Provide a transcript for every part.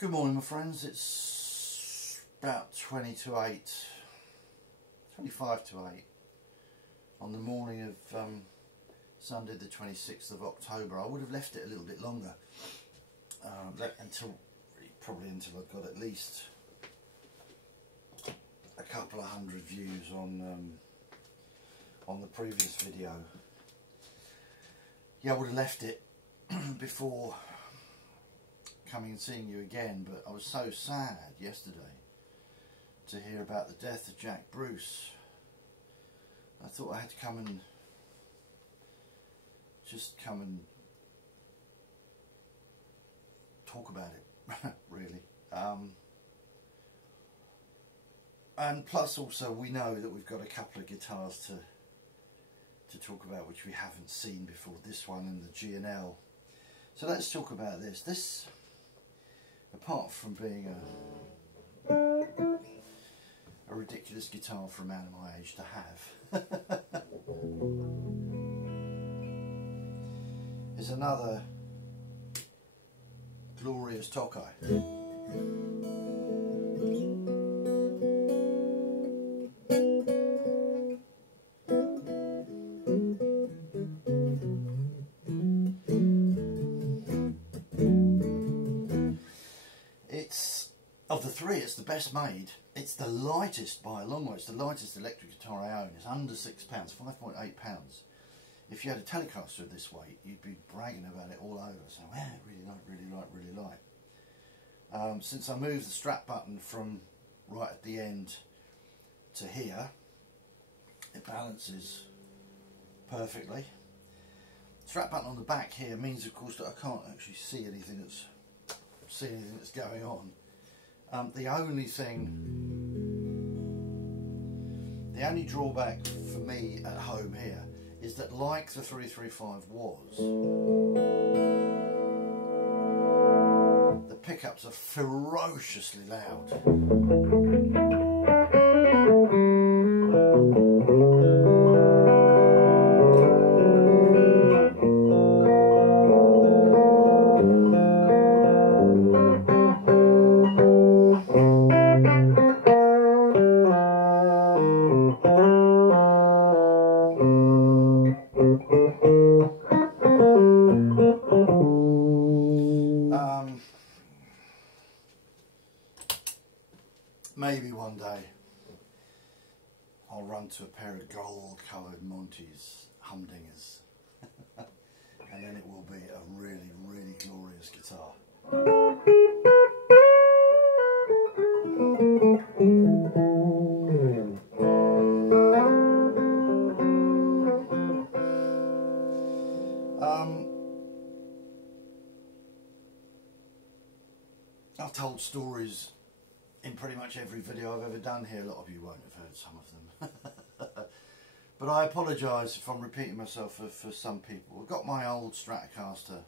Good morning, my friends. It's about 20 to 8, 25 to 8 on the morning of Sunday the 26th of October. I would have left it a little bit longer, probably until I got at least a couple of hundred views on the previous video. Yeah, I would have left it before coming and seeing you again, but I was so sad yesterday to hear about the death of Jack Bruce. I thought I had to come and talk about it really, and plus also we know that we've got a couple of guitars to talk about which we haven't seen before, this one and the G&L. So let's talk about this. This, apart from being a ridiculous guitar for a man of my age to have, is another glorious Tokai. Of the three, it's the best made. It's the lightest by a long way. It's the lightest electric guitar I own. It's under £6, 5.8 pounds. If you had a Telecaster of this weight, you'd be bragging about it all over. So, yeah, really like. Since I moved the strap button from right at the end to here, it balances perfectly. Strap button on the back here means, of course, that I can't actually see anything that's going on. The only drawback for me at home here is that, like the 335 was, the pickups are ferociously loud. Maybe one day I'll run to a pair of gold-coloured Monty's humdingers and then it will be a really glorious guitar. I've told stories in pretty much every video I've ever done here. A lot of you won't have heard some of them. But I apologise if I'm repeating myself for some people. I've got my old Stratocaster,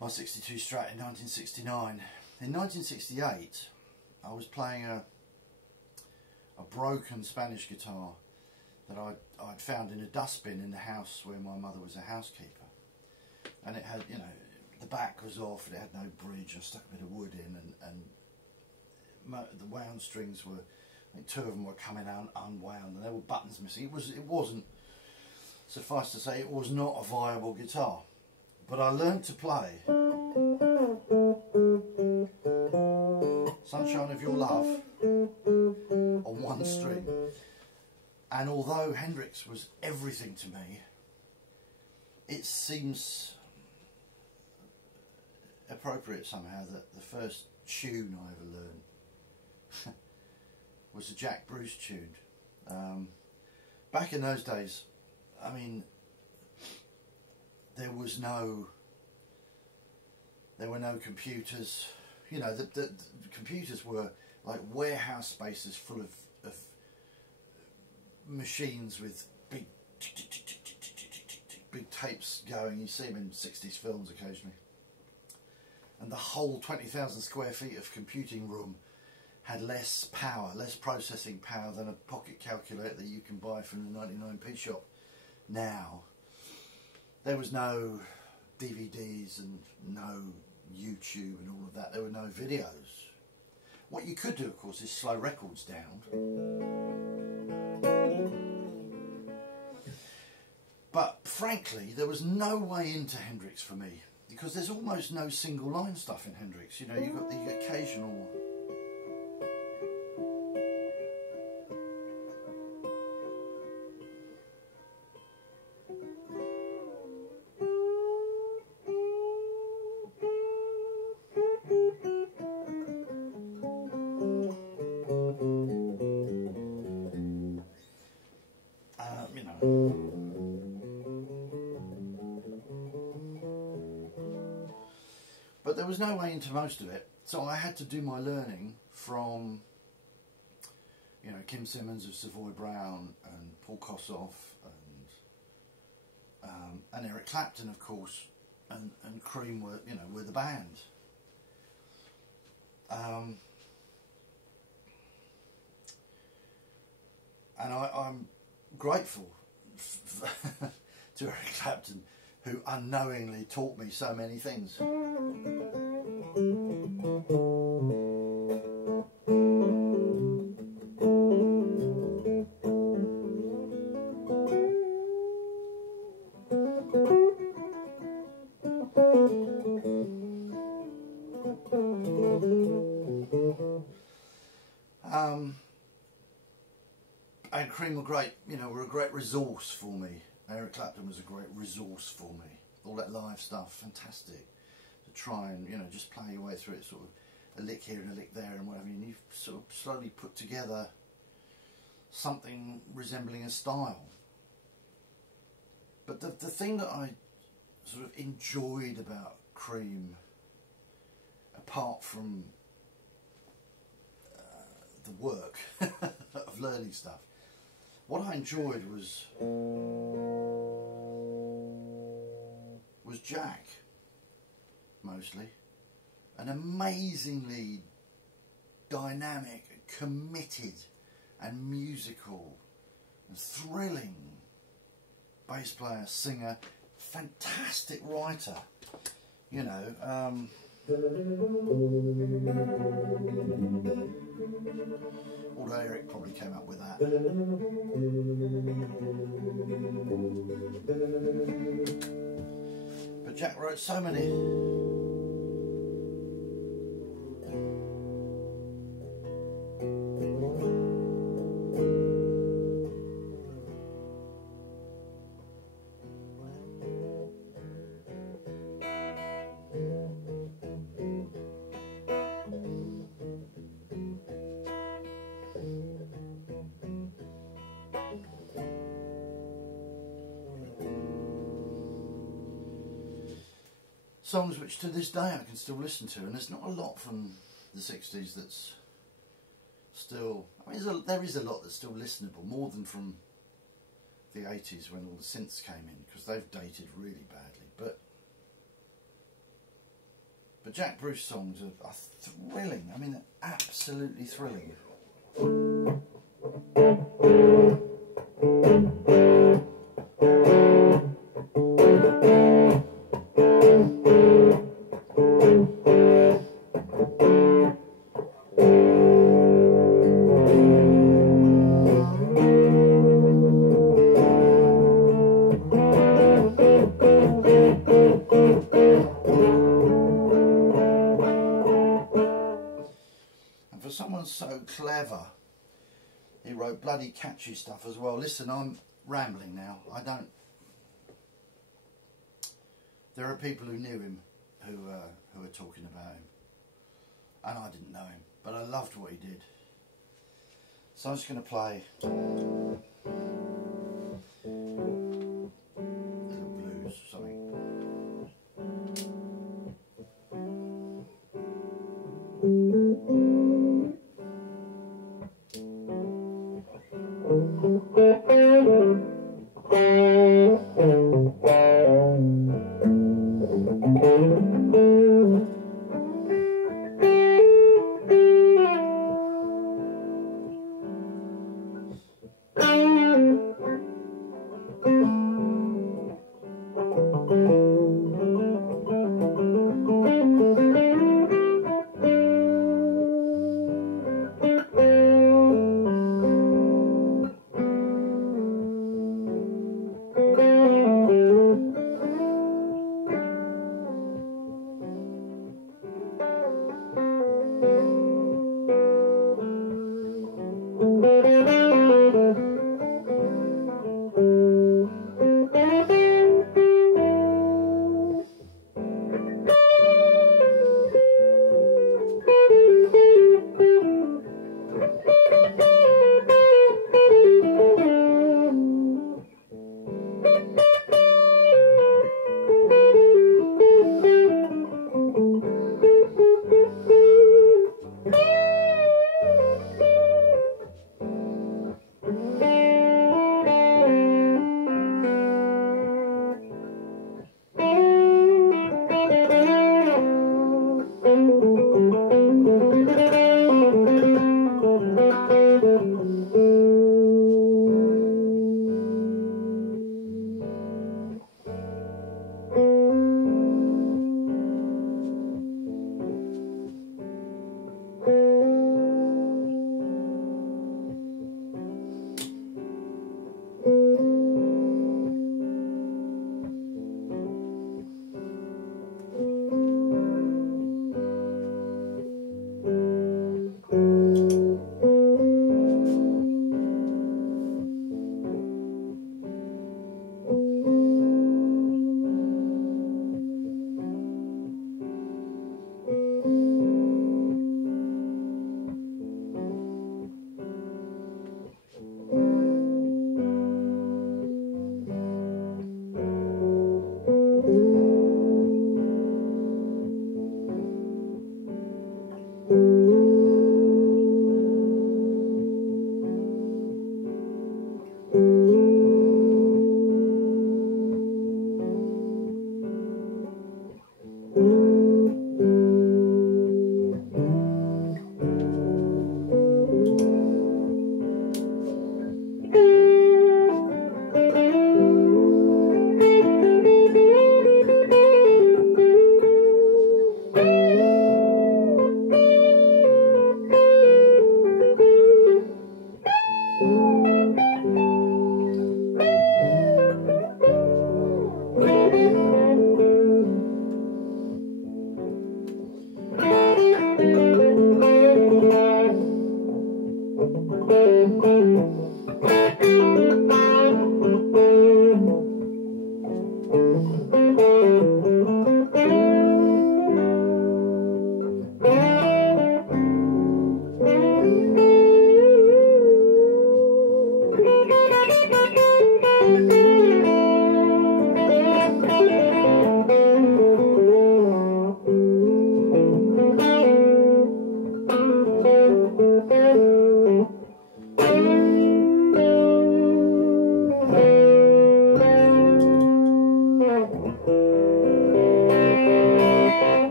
my 62 Strat in 1969. In 1968 I was playing a broken Spanish guitar that I'd found in a dustbin in the house where my mother was a housekeeper, and it had, you know, the back was off, it had no bridge. I stuck a bit of wood in, and the wound strings were, I think two of them were coming out unwound, and there were buttons missing. It wasn't, suffice to say, it was not a viable guitar. But I learned to play Sunshine of Your Love on one string, and although Hendrix was everything to me, it seems appropriate somehow that the first tune I ever learned was a Jack Bruce tune. Back in those days, I mean, there were no computers. You know, the computers were like warehouse spaces full of machines with big tapes going. You see them in 60s films occasionally. And the whole 20,000 square feet of computing room had less power, less processing power than a pocket calculator that you can buy from the 99p shop now. There was no DVDs and no YouTube YouTube and all of that. There were no videos. What you could do, of course, is slow records down. But frankly, there was no way into Hendrix for me, because there's almost no single line stuff in Hendrix. You know, you've got the occasional... But there was no way into most of it, so I had to do my learning from, you know, Kim Simmons of Savoy Brown and Paul Kossoff and Eric Clapton, of course, and Cream were, you know, were the band. And I'm grateful to Eric Clapton, who unknowingly taught me so many things. And Cream were great, you know, were a great resource for me. Eric Clapton was a great resource for me. All that live stuff, fantastic. To try and, you know, just play your way through it, sort of a lick here and a lick there and whatever. And you sort of slowly put together something resembling a style. But the thing that I sort of enjoyed about Cream, apart from the work of learning stuff, what I enjoyed was Jack, mostly. An amazingly dynamic, committed and musical and thrilling bass player, singer, fantastic writer, you know. Although Eric probably came up with that. But Jack wrote so many. Songs which to this day I can still listen to, and there's not a lot from the 60s that's still, I mean there is a lot that's still listenable, more than from the 80s when all the synths came in, because they've dated really badly, but Jack Bruce songs are thrilling. I mean, they're absolutely thrilling. So clever, he wrote bloody catchy stuff as well. Listen, I'm rambling now. There are people who knew him who are talking about him, and I didn't know him, but I loved what he did. So I'm just going to play a little blues or something.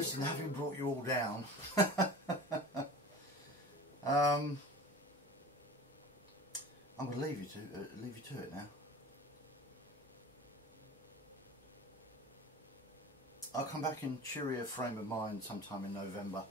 listen, having brought you all down, I'm going to leave you to it now. I'll come back in cheerier frame of mind sometime in November.